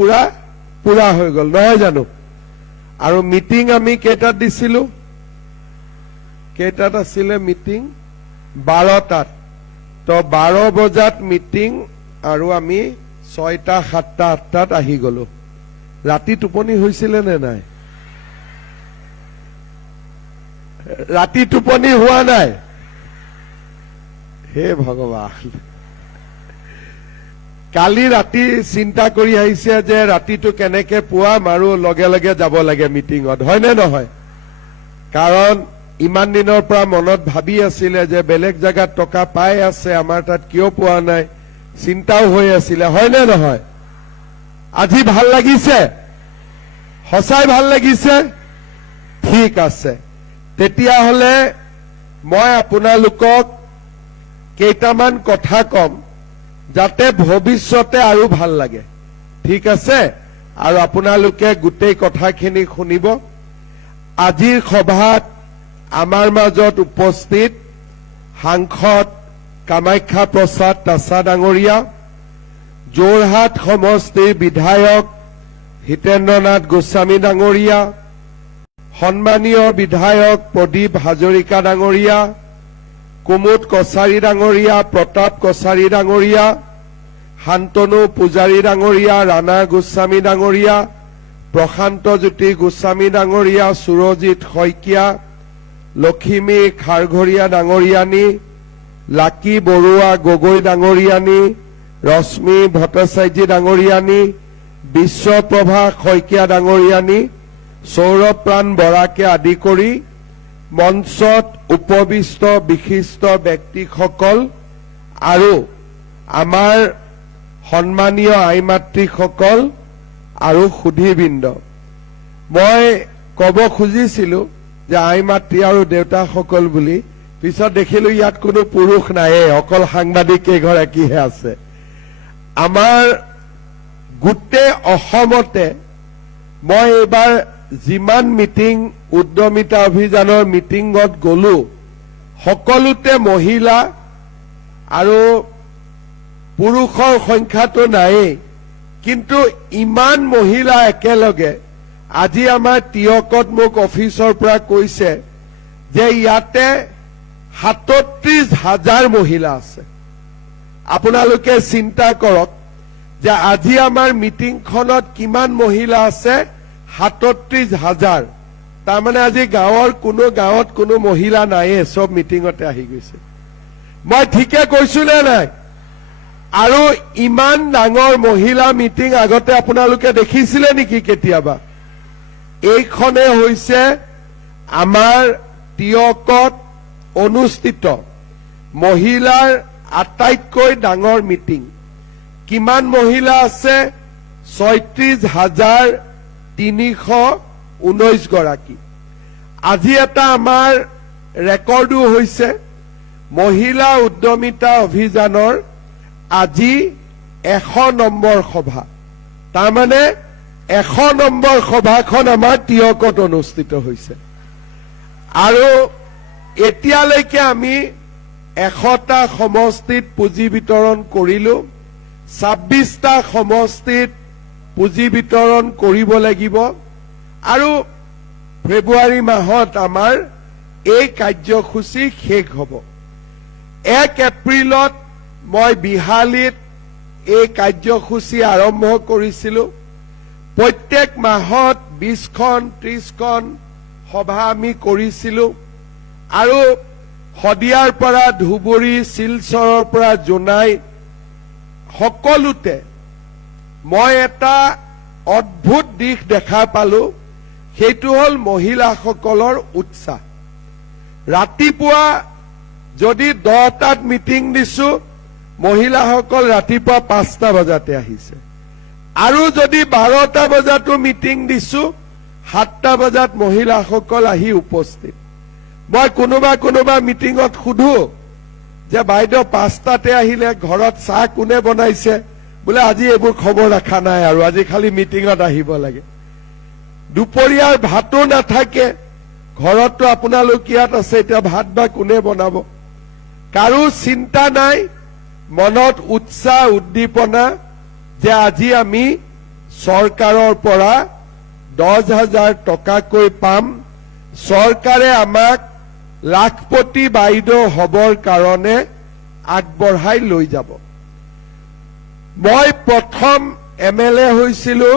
পুৰা পুৰা হৈ গল নহয় জানো আৰু মিটিং আমি কেইটাত দিছিলো কেইটাত আছিলে মিটিং 12টাত তো 12 বজাত মিটিং আৰু আমি 6টা 7টা 8টাত আহি গলো ৰাতি টোপনি হৈছিলে নে নাই ৰাতি টোপনি হোৱা নাই হে ভগৱান কালি ৰাতি চিন্তা কৰি আহিছে যে ৰাতিটো কেনেকে পুৱাম আৰু লগে লগে যাব লাগে মিটিংত হয় নে নহয় কাৰণ ইমান দিনৰ পৰা মনত ভাবি আছিল যে বেলেগ জায়গাত টকা পাই আছে আমাৰ তাত কিয় পোৱা নাই চিন্তাও হৈ আছিল হয় নে নহয় আজি ভাল লাগিছে হসাই ভাল লাগিছে ঠিক আছে তেতিয়া হলে মই আপোনালোকক কেইটামান কথা কম যাতে ভৱিষ্যতে আৰু ভাল লাগে ঠিক আছে আৰু আপোনালোকে গোটেই কথাখিনি শুনিব আজিৰ সভাত আমাৰ মাজত উপস্থিত সাংসদ কামাখ্যা প্ৰসাদ তাছা ডাঙৰীয়া যোৰহাট সমষ্টিৰ বিধায়ক হিতেন্দ্ৰনাথ গোস্বামী ডাঙৰীয়া সন্মানীয় বিধায়ক প্ৰদীপ হাজৰিকা ডাঙৰীয়া কুমুদ কছাৰী ডাঙৰীয়া প্ৰতাপ কছাৰী ডাঙৰীয়া শান্তনু পূজাৰী ডাঙৰীয়া ৰাণা গোস্বামী ডাঙৰীয়া প্ৰশান্ত জ্যোতি গোস্বামী ডাঙৰীয়া সুৰজিত শইকীয়া লখিমী খাৰঘৰীয়া ডাঙৰীয়ানী লাকি বৰুৱা গগৈ ডাঙৰীয়ানী ৰশ্মি ভট্টাচাৰ্য ডাঙৰীয়ানী বিশ্বপ্ৰভা শইকীয়া ডাঙৰীয়ানী সৌৰভ প্ৰাণ বৰাকে আদি কৰি মঞ্চত উপবিষ্ট বিশিষ্ট ব্যক্তিসকল আৰু আমাৰ সন্মানীয় আইমাতৃসকল আৰু সুধীবৃন্দ মই কব খুজিছিলো যে আইমাতৃ আৰু দেউতাসকল বুলি পিছত দেখিলো ইয়াত কোনো পুৰুষ নাই অকল সাংবাদিক কেইগৰাকীহে আছে আমাৰ গোটেই অসমতে মই এইবাৰ যিমান মিটিং উদ্যমিতা অভিযানৰ মিটিংত গলো সকলোতে মহিলা আৰু পুৰুষৰ সংখ্যাটো নাই কিন্তু ইমান মহিলা একেলগে আজি আমাৰ তিয়কত মোক অফিচৰ পৰা কৈছে যে ইয়াতে 37,000 মহিলা আছে আপোনালোকে চিন্তা কৰক যে আজি আমাৰ মিটিংখনত কিমান মহিলা আছে 37,000 তাৰমানে আজি গাঁৱত কোনো মহিলা নাই সব মিটিংতে আহি গৈছে মই ঠিকে কৈছো নে নাই আৰু ইমান ডাঙৰ মহিলা মিটিং আগতে আপোনালোকে দেখিছিলে নেকি কেতিয়াবা এইখনে হৈছে আমাৰ তিয়কত অনুষ্ঠিত মহিলাৰ আটাইতকৈ ডাঙৰ মিটিং কিমান মহিলা আছে 36,319 গৰাকী আজি এটা আমাৰ ৰেকৰ্ডো হৈছে মহিলা উদ্যমিতা অভিযানৰ আজি 100 নম্বৰ সভা তাৰমানে 100 নম্বৰ সভাখন আমাৰ তিয়কত অনুষ্ঠিত হৈছে আৰু এতিয়ালৈকে আমি 100টা সমষ্টিত পুঁজি বিতৰণ কৰিলো 26টা সমষ্টিত পুঁজি বিতৰণ কৰিব লাগিব আৰু ফেব্ৰুৱাৰী মাহত আমাৰ এই কাৰ্যসূচী শেষ হ'ব 1 এপ্ৰিলত মই বিহালীত এই কাৰ্যসূচী আৰম্ভ কৰিছিলো প্ৰত্যেক মাহত 20খন 30খন সভা আমি কৰিছিলো আৰু হদিয়াৰ পৰা ধুবুৰী শিলচৰৰ পৰা জোনাই সকলোতে মই এটা অদ্ভুত দিশ দেখা পালো সেইটো হল মহিলাসকলৰ উৎসাহ ৰাতিপুৱা যদি 10টাত মিটিং দিছো মহিলাসকল ৰাতিপুৱা 5টা বজাতে আহিছে আৰু যদি 12টা বজাতো মিটিং দিছো 7টা বজাত মহিলাসকল আহি উপস্থিত মই কোনোবা মিটিংত সুধো যে বাইদেউ 5টাতে আহিলে ঘৰত চাহ কোনে বনাইছে বোলে আজি এইবোৰ খবৰ ৰাখা নাই আৰু আজি খালি মিটিংত আহিব লাগে দুপৰীয়াৰ ভাতো নাথাকে ঘৰততো আপোনালোক ইয়াত আছে এতিয়া ভাত বা কোনে বনাব কাৰো চিন্তা নাই মনত উৎসাহ উদ্দীপনা যে আজি আমি চৰকাৰৰ পৰা 10,000 টকাকৈ পাম। চৰকাৰে আমাক লাখপতি বাইদেউ হবৰ কাৰণে আগবঢ়াই লৈ যাব। মই প্ৰথম MLA হৈছিলো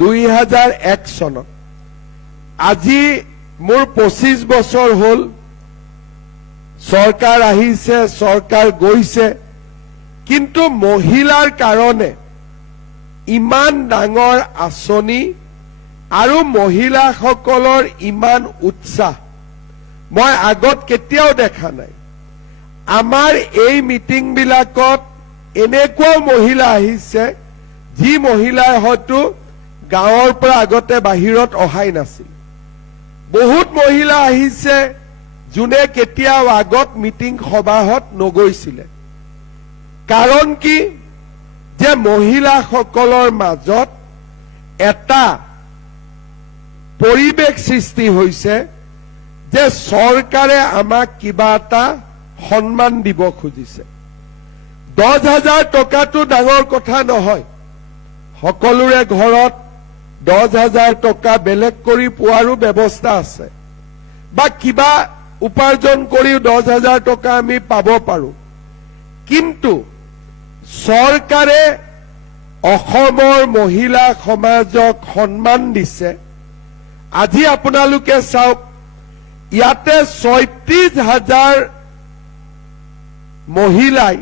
2001 চনত। আজি মোৰ 25 বছৰ হ'ল। চৰকাৰ আহিছে, চৰকাৰ গৈছে, কিন্তু মহিলাৰ কাৰণে ইমান ডাঙৰ আঁচনি আৰু মহিলাসকলৰ ইমান উৎসাহ মই আগত কেতিয়াও দেখা নাই। আমাৰ এই মিটিংবিলাকত এনেকুৱাও মহিলা আহিছে যি মহিলাই হয়তো গাঁৱৰ পৰা আগতে বাহিৰত অহাই নাছিল। বহুত মহিলা আহিছে যোনে কেতিয়াও আগত মিটিং সভাহত নগৈছিলে। কাৰণ কি যে মহিলাসকলৰ মাজত এটা পৰিৱেশ সৃষ্টি হৈছে যে চৰকাৰে আমাক কিবা এটা সন্মান দিব খুজিছে। 10,000 টকাটো ডাঙৰ কথা নহয়। সকলোৰে ঘৰত 10,000 টকা বেলেগ কৰি পোৱাৰো ব্যৱস্থা আছে, বা কিবা উপাৰ্জন কৰিও 10,000 টকা আমি পাব পাৰো। কিন্তু চৰকাৰে অসমৰ মহিলা সমাজক সন্মান দিছে। আজি আপোনালোকে চাওক, ইয়াতে 36,000 মহিলাই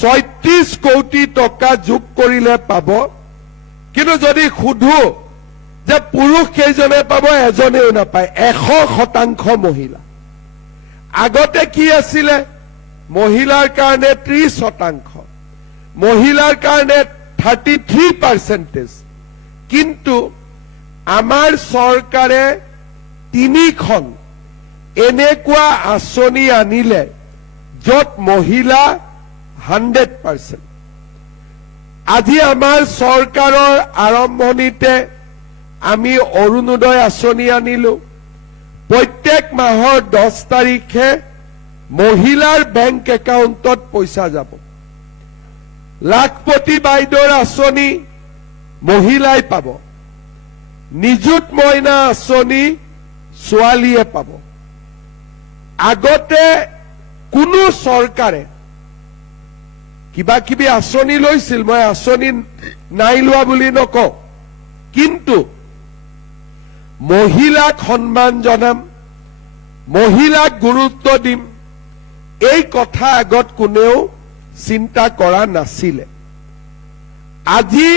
36 কোটি টকা যোগ কৰিলে পাব। কিন্তু যদি সোধো যে পুৰুষ কেইজনে পাব, এজনেও নাপায়। 100% মহিলা। আগতে কি আছিলে? মহিলাৰ কাৰণে 30%, মহিলাৰ কাৰণে 33%। কিন্তু আমাৰ চৰকাৰে 3খন এনেকুৱা আঁচনি আনিলে য'ত মহিলা 100%। আজি আমাৰ চৰকাৰৰ আৰম্ভণিতে আমি অৰুণোদয় আঁচনি আনিলো। প্ৰত্যেক মাহৰ 10 তাৰিখে মহিলাৰ বেংক একাউণ্টত পইচা যাব। লাখপতি বাইদেউৰ আঁচনি মহিলাই পাব। নিযুত মইনা আঁচনি ছোৱালীয়ে পাব। আগতে কোনো চৰকাৰে কিবা কিবি আঁচনি লৈছিল, মই আঁচনি নাই লোৱা বুলি নকওঁ, কিন্তু মহিলাক সন্মান জনাম, মহিলাক গুৰুত্ব দিম, এই কথা আগত কোনেও চিন্তা কৰা নাছিলে। আজি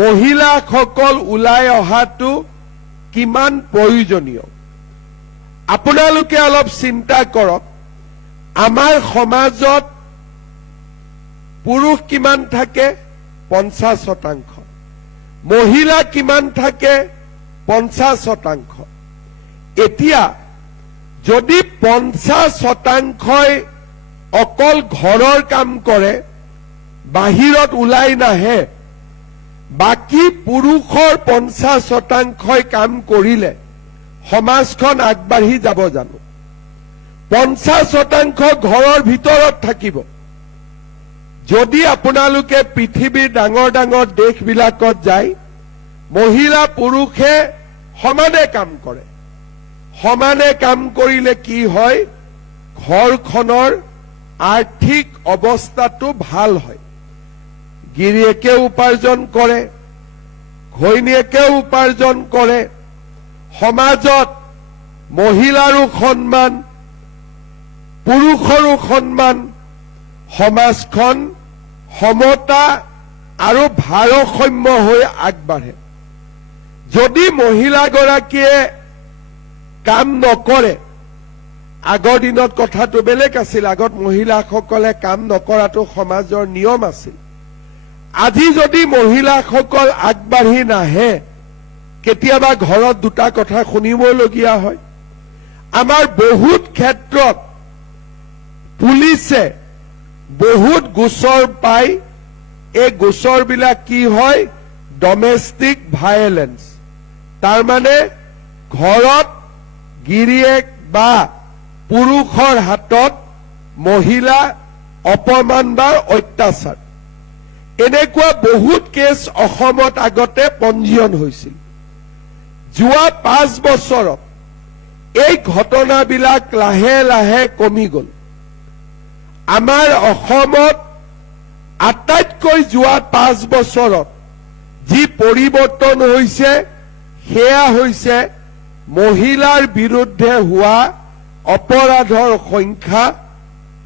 মহিলাসকল ওলাই অহাটো কিমান প্ৰয়োজনীয় আপোনালোকে অলপ চিন্তা কৰক। আমাৰ সমাজত পুৰুষ কিমান থাকে? 50%। মহিলা কিমান থাকে? 50%। এতিয়া যদি 50%ই অকল ঘৰৰ কাম কৰে, বাহিৰত ওলাই নাহে, বাকী পুৰুষৰ 50%ই কাম কৰিলে সমাজখন আগবাঢ়ি যাব জানো? 50% ঘৰৰ ভিতৰত থাকিব। যদি আপোনালোকে পৃথিৱীৰ ডাঙৰ ডাঙৰ দেশবিলাকত যায়, মহিলা পুৰুষে সমানে কাম কৰে। সমানে কাম কৰিলে কি হয়? ঘৰখনৰ আৰ্থিক অৱস্থাটো ভাল হয়। গিৰিয়েকে উপাৰ্জন কৰে, ঘৈণীয়েকেও উপাৰ্জন কৰে। সমাজত মহিলাৰো সন্মান, পুৰুষৰো সন্মান, সমাজখন সমতা আৰু ভাৰসাম্য হৈ আগবাঢ়ে। যদি মহিলাগৰাকীয়ে কাম নকৰে, আগৰ দিনত কথাটো বেলেগ আছিল। আগত মহিলাসকলে কাম নকৰাটো সমাজৰ নিয়ম আছিল। আজি যদি মহিলাসকল আগবাঢ়ি নাহে, কেতিয়াবা ঘৰত দুটা কথা শুনিবলগীয়া হয়। আমাৰ বহুত ক্ষেত্ৰত পুলিচে বহুত গোচৰ পায়। এই গোচৰবিলাক কি হয়? ডমেষ্টিক ভায়েলেন্স। তাৰমানে ঘৰত গিৰিয়েক বা পুৰুষৰ হাতত মহিলা অপমান বা অত্যাচাৰ। এনেকুৱা বহুত কেছ অসমত আগতে পঞ্জীয়ন হৈছিল। যোৱা 5 বছৰত এই ঘটনাবিলাক লাহে লাহে কমি গ'ল। আমাৰ অসমত আটাইতকৈ যোৱা 5 বছৰত যি পৰিৱৰ্তন হৈছে সেয়া হৈছে মহিলাৰ বিৰুদ্ধে হোৱা অপৰাধৰ সংখ্যা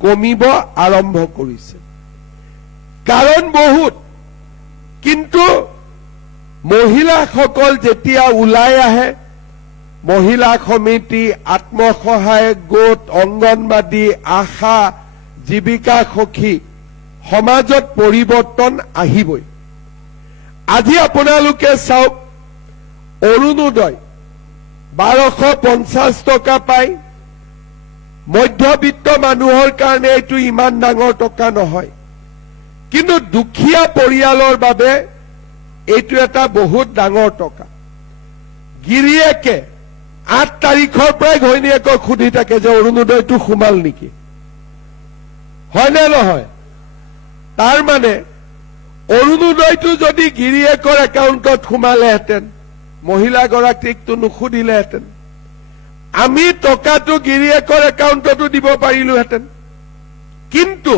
কমিব আৰম্ভ কৰিছে। কাৰণ বহুত, কিন্তু মহিলাসকল যেতিয়া ওলাই আহে, মহিলা সমিতি, আত্মসহায়ক গোট, অংগনবাদী, আশা, জীৱিকা সখী, সমাজত পৰিৱৰ্তন আহিবই। আজি আপোনালোকে চাওক, অৰুণোদয় 1250 টকা পায়। মধ্যবিত্ত মানুহৰ কাৰণে এইটো ইমান ডাঙৰ টকা নহয়, কিন্তু দুখীয়া পৰিয়ালৰ বাবে এইটো এটা বহুত ডাঙৰ টকা। গিৰিয়েকে 8 তাৰিখৰ পৰাই ঘৈণীয়েকক সুধি থাকে যে অৰুণোদয়টো সোমাল নেকি, হয়নে নহয়? তাৰ মানে অৰুণোদয়টো যদি গিৰিয়েকৰ একাউণ্টত সোমালেহেঁতেন, মহিলাগৰাকীকটো নুসুধিলেহেঁতেন। আমি টকাটো গিৰিয়েকৰ একাউণ্টতো দিব পাৰিলোহেঁতেন, কিন্তু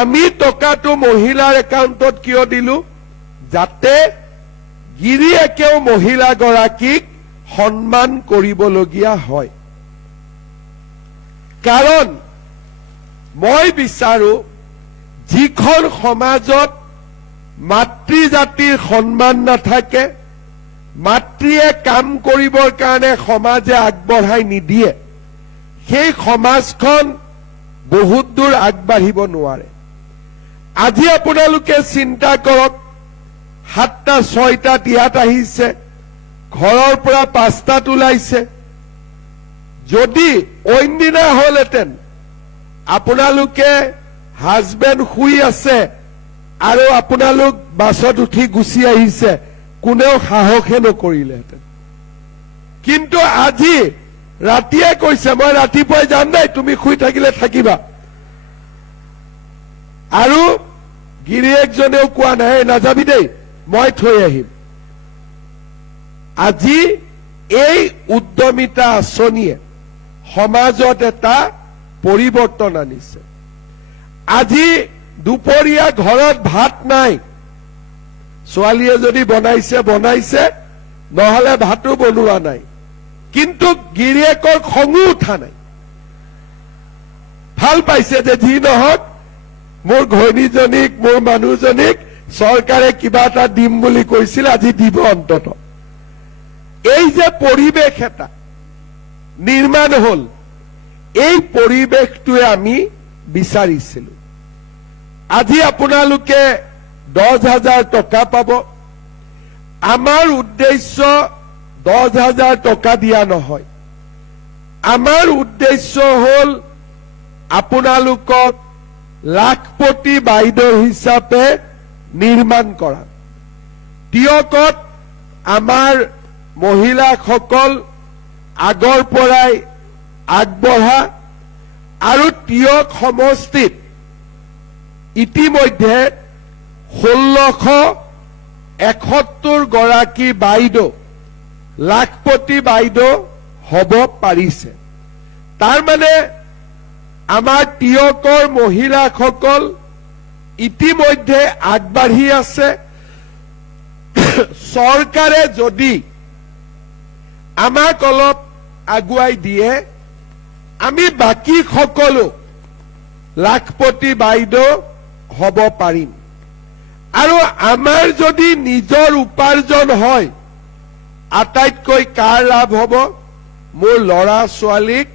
আমি টকাটো মহিলাৰ একাউণ্টত কিয় দিলো? যাতে গিৰিয়েকেও মহিলাগৰাকীক সন্মান কৰিবলগীয়া হয়। কাৰণ মই বিচাৰো যিখন সমাজত মাতৃজাতিৰ সন্মান নাথাকে, মাতৃয়ে কাম কৰিবৰ কাৰণে সমাজে আগবঢ়াই নিদিয়ে, সেই সমাজখন বহুত দূৰ আগবাঢ়িব নোৱাৰে। আজি আপোনালোকে চিন্তা কৰক, 7টা 6টাত ইয়াত আহিছে, ঘৰৰ পৰা 5টাত ওলাইছে। যদি অইন দিনা হ'লহেঁতেন, আপোনালোকে হাজবেণ্ড শুই আছে আৰু আপোনালোক বাছত উঠি গুচি আহিছে, কোনেও সাহসে নকৰিলেহেঁতেন। কিন্তু আজি ৰাতিয়ে কৈছে মই ৰাতিপুৱাই যাম দেই, তুমি শুই থাকিলে থাকিবা। আৰু গিৰিয়েকজনেও কোৱা নাই নাযাবি দেই, মই থৈ আহিম। আজি এই উদ্যমিতা আঁচনিয়ে সমাজত এটা পৰিৱৰ্তন আনিছে। আজি দুপৰীয়া ঘৰত ভাত নাই, ছোৱালীয়ে যদি বনাইছে বনাইছে, নহলে ভাতো বনোৱা নাই, কিন্তু গিৰিয়েকৰ খঙো উঠা নাই। ভাল পাইছে যে যি নহওক মোৰ ঘৈণীজনীক, মোৰ মানুহজনীক চৰকাৰে কিবা এটা দিম বুলি কৈছিল, আজি দিব অন্তত। এই যে পৰিৱেশ এটা নিৰ্মাণ হল, এই পৰিৱেশটোৱে আমি বিচাৰিছিলো। আজি আপোনালোকে 10,000 টকা পাব। আমাৰ উদ্দেশ্য 10,000 টকা দিয়া নহয়। আমাৰ উদ্দেশ্য হল আপোনালোকক লাখপতি বাইদেউ হিচাপে নিৰ্মাণ কৰা। টিয়কত আমাৰ মহিলাসকল আগৰ পৰাই আগবঢ়া, আৰু টিয়ক সমষ্টিত ইতিমধ্যে 1671 গৰাকী বাইদেউ লাখপতি বাইদেউ হ'ব পাৰিছে। তাৰ মানে আমাৰ টিয়কৰ মহিলাসকল ইতিমধ্যে আগবাঢ়ি আছে। চৰকাৰে যদি আমাক অলপ আগুৱাই দিয়ে, আমি বাকী সকলো লাখপতি বাইদেউ হ'ব পাৰিম। আৰু আমাৰ যদি নিজৰ উপাৰ্জন হয়, আটাইতকৈ কাৰ লাভ হ'ব? মোৰ ল'ৰা ছোৱালীক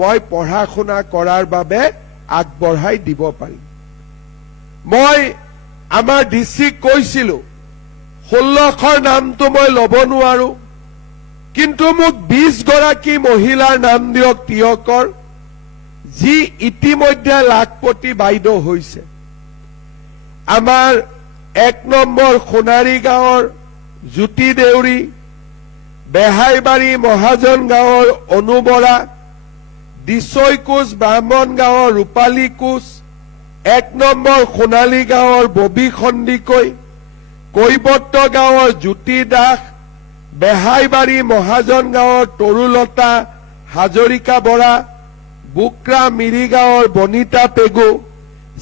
মই পঢ়া শুনা কৰাৰ বাবে আগবঢ়াই দিব পাৰিম। মই আমাৰ ডিচিক কৈছিলো 1600ৰ নামটো মই ল'ব নোৱাৰো, কিন্তু মোক 20 গৰাকী মহিলাৰ নাম দিয়ক টিয়কৰ, যি ইতিমধ্যে লাখপতি বাইদেউ হৈছে। আমাৰ 1 নম্বৰ সোণাৰী গাঁৱৰ জ্যোতি দেউৰী, বেহাইবাৰী মহাজন গাঁৱৰ অনু বৰা, দিছৈ কোচ ব্ৰাহ্মণ গাঁৱৰ ৰূপালী কোচ, 1 নম্বৰ সোণালী গাঁৱৰ ববী খণ্ডিকৈ, কৈবৰ্ত গাঁৱৰ জ্যোতি দাস, বেহাইবাৰী মহাজন গাঁৱৰ তৰুলতা হাজৰিকা বৰা, বুকৰা মিৰি গাঁৱৰ বনিতা পেগু,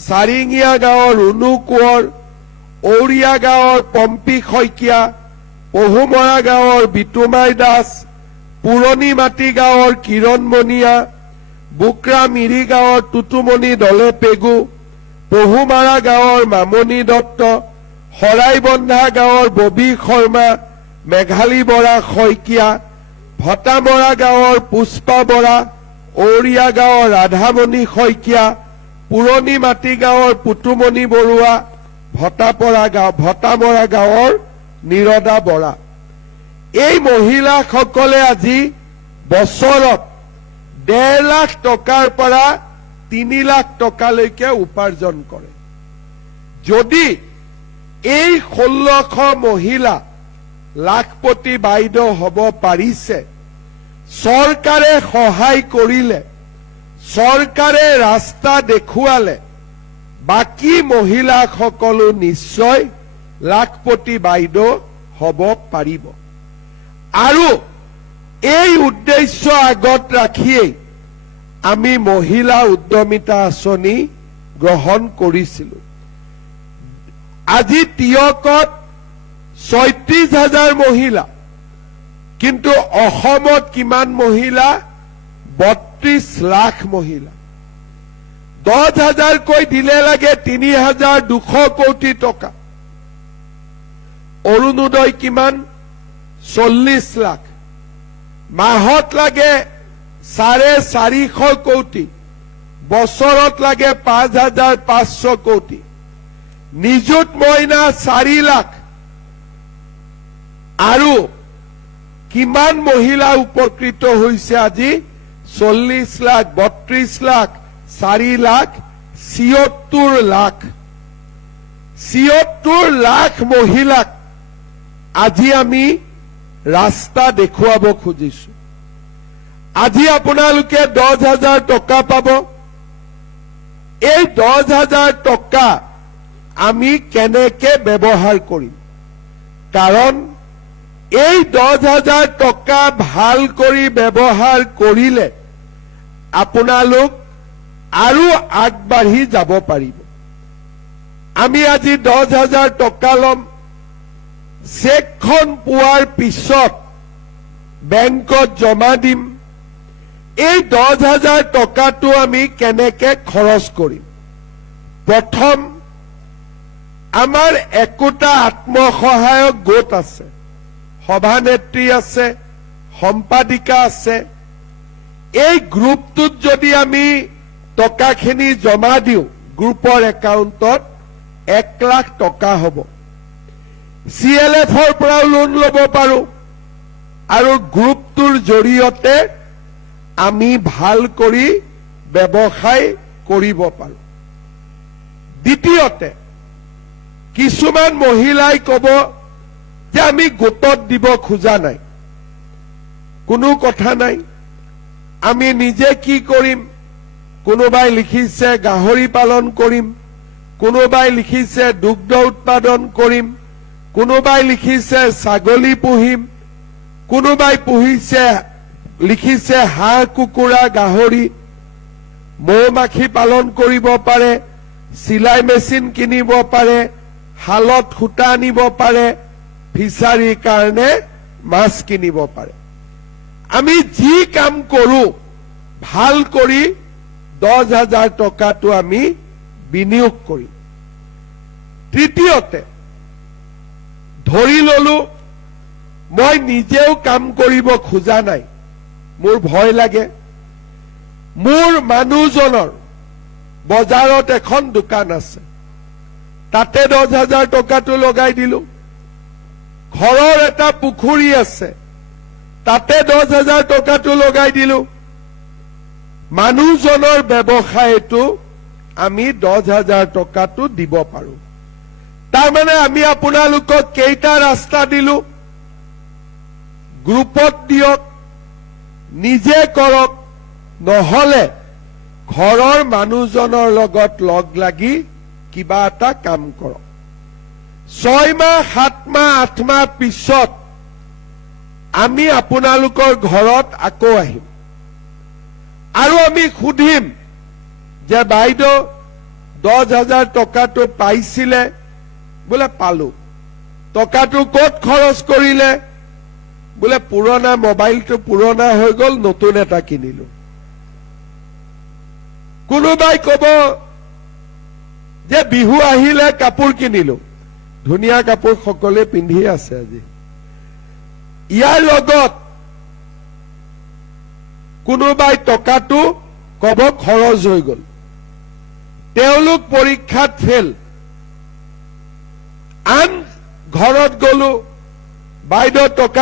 চাৰিঙীয়া গাঁৱৰ ৰুণু কোঁৱৰ, ঔৰিয়া গাঁৱৰ পম্পী শইকীয়া, পহুমৰা গাঁৱৰ বিতুমাই দাস, পুৰণি মাটি গাঁৱৰ কিৰণ মণিয়া, বুকৰা মিৰি গাঁৱৰ টুটুমণি দলে পেগু, পহুমাৰা গাঁৱৰ মামণি দত্ত, শৰাইবন্ধা গাঁৱৰ ববী শৰ্মা, মেঘালী বৰা শইকীয়া, ভটামৰা গাঁৱৰ পুষ্পা বৰা, ঔৰিয়া গাঁৱৰ ৰাধামণি শইকীয়া, পুৰণি মাটি গাঁৱৰ পুতুমণি বৰুৱা, ভটামৰা গাঁৱৰ নিৰদা বৰা। এই মহিলাসকলে আজি বছৰত 1.5 লাখ টকাৰ পৰা 3 লাখ টকালৈকে উপাৰ্জন কৰে। যদি এই 1600 মহিলা লাখপতি বাইদেউ হ'ব পাৰিছে, চৰকাৰে সহায় কৰিলে, চৰকাৰে ৰাস্তা দেখুৱালে, বাকী মহিলাসকলো নিশ্চয় লাখপতি বাইদেউ হ'ব পাৰিব। আৰু এই উদ্দেশ্য আগত ৰাখিয়েই আমি মহিলা উদ্যমিতা আঁচনি গ্ৰহণ কৰিছিলো। আজি টিয়কত 36,000 মহিলা, কিন্তু অসমত কিমান মহিলা? 32 লাখ মহিলা। 10,000কৈ দিলে লাগে 3,200 কোটি টকা। অৰুণোদয় কিমান? 40 লাখ। মাহত লাগে 450 কোটি, বছৰত লাগে 5,500 কোটি। নিযুত মইনা 4 লাখ। আৰু কিমান মহিলা উপকৃত হৈছে আজি? 40 লাখ, 32 লাখ, 4 লাখ, 76 লাখ। 76 লাখ মহিলাক আজি আমি ৰাস্তা দেখুৱাব খুজিছো। আজি আপোনালোকে 10,000 টকা পাব। এই 10,000 টকা আমি কেনেকে ব্যৱহাৰ কৰিম? কাৰণ এই 10,000 টকা ভাল কৰি ব্যৱহাৰ কৰিলে আপোনালোক আৰু আগবাঢ়ি যাব পাৰিব। আমি আজি 10,000 টকা ল'ম, চেকখন পোৱাৰ পিছত বেংকত জমা দিম। এই 10,000 টকাটো আমি কেনেকে খৰচ কৰিম? প্ৰথম, আমাৰ একোটা আত্মসহায়ক গোট আছে, সভানেত্ৰী আছে, সম্পাদিকা আছে। এই গ্ৰুপটোত যদি আমি টকাখিনি জমা দিওঁ, গ্ৰুপৰ একাউণ্টত 1 লাখ টকা হ'ব। CLFৰ পৰাও লোন ল'ব পাৰোঁ আৰু গ্ৰুপটোৰ জৰিয়তে আমি ভাল কৰি ব্যৱসায় কৰিব পাৰোঁ। দ্বিতীয়তে, কিছুমান মহিলাই ক'ব যে আমি গোটত দিব খোজা নাই। কোনো কথা নাই, আমি নিজে কি কৰিম? কোনোবাই লিখিছে গাহৰি পালন কৰিম, কোনোবাই লিখিছে দুগ্ধ উৎপাদন কৰিম, কোনোবাই লিখিছে ছাগলী পুহিম, কোনোবাই লিখিছে হাঁহ কুকুৰা গাহৰি, মৌ-মাখি পালন কৰিব পাৰে, চিলাই মেচিন কিনিব পাৰে, শালত সূতা আনিব পাৰে, ফিচাৰীৰ কাৰণে মাছ কিনিব পাৰে। আমি যি কাম কৰো ভাল কৰি 10,000 টকাটো আমি বিনিয়োগ কৰিম। তৃতীয়তে, ধৰি ললো মই নিজেও কাম কৰিব খোজা নাই, মোৰ ভয় লাগে। মোৰ মানুহজনৰ বজাৰত এখন দোকান আছে, তাতে 10,000 টকাটো লগাই দিলো। ঘৰৰ এটা পুখুৰী আছে, তাতে 10,000 টকাটো লগাই দিলো। মানুহজনৰ ব্যৱসায়টো আমি 10,000 টকাটো দিব পাৰো। তাৰমানে আমি আপোনালোকক কেইটা ৰাস্তা দিলো? গ্ৰুপত দিয়ক, নিজে কৰক, নহলে ঘৰৰ মানুহজনৰ লগত লগ লাগি কিবা এটা কাম কৰক। 6 মাহ 7 মাহ 8 মাহ পিছত আমি আপোনালোকৰ ঘৰত আকৌ আহিম আৰু আমি সুধিম যে বাইদেউ 10,000 টকাটো পাইছিলে, বোলে পালো। টকাটো ক'ত খৰচ কৰিলে? বোলে পুৰণা মোবাইলটো পুৰণা হৈ গ'ল, নতুন এটা কিনিলো। কোনোবাই কব যে বিহু আহিলে কাপোৰ কিনিলো। ধুনীয়া কাপোৰ সকলোৱে পিন্ধি আছে আজি। ইয়াৰ লগত কোনোবাই টকাটো কব খৰচ হৈ গ'ল। তেওঁলোক পৰীক্ষাত ফেল। আন ঘৰত গলো, বাইদেউ টকা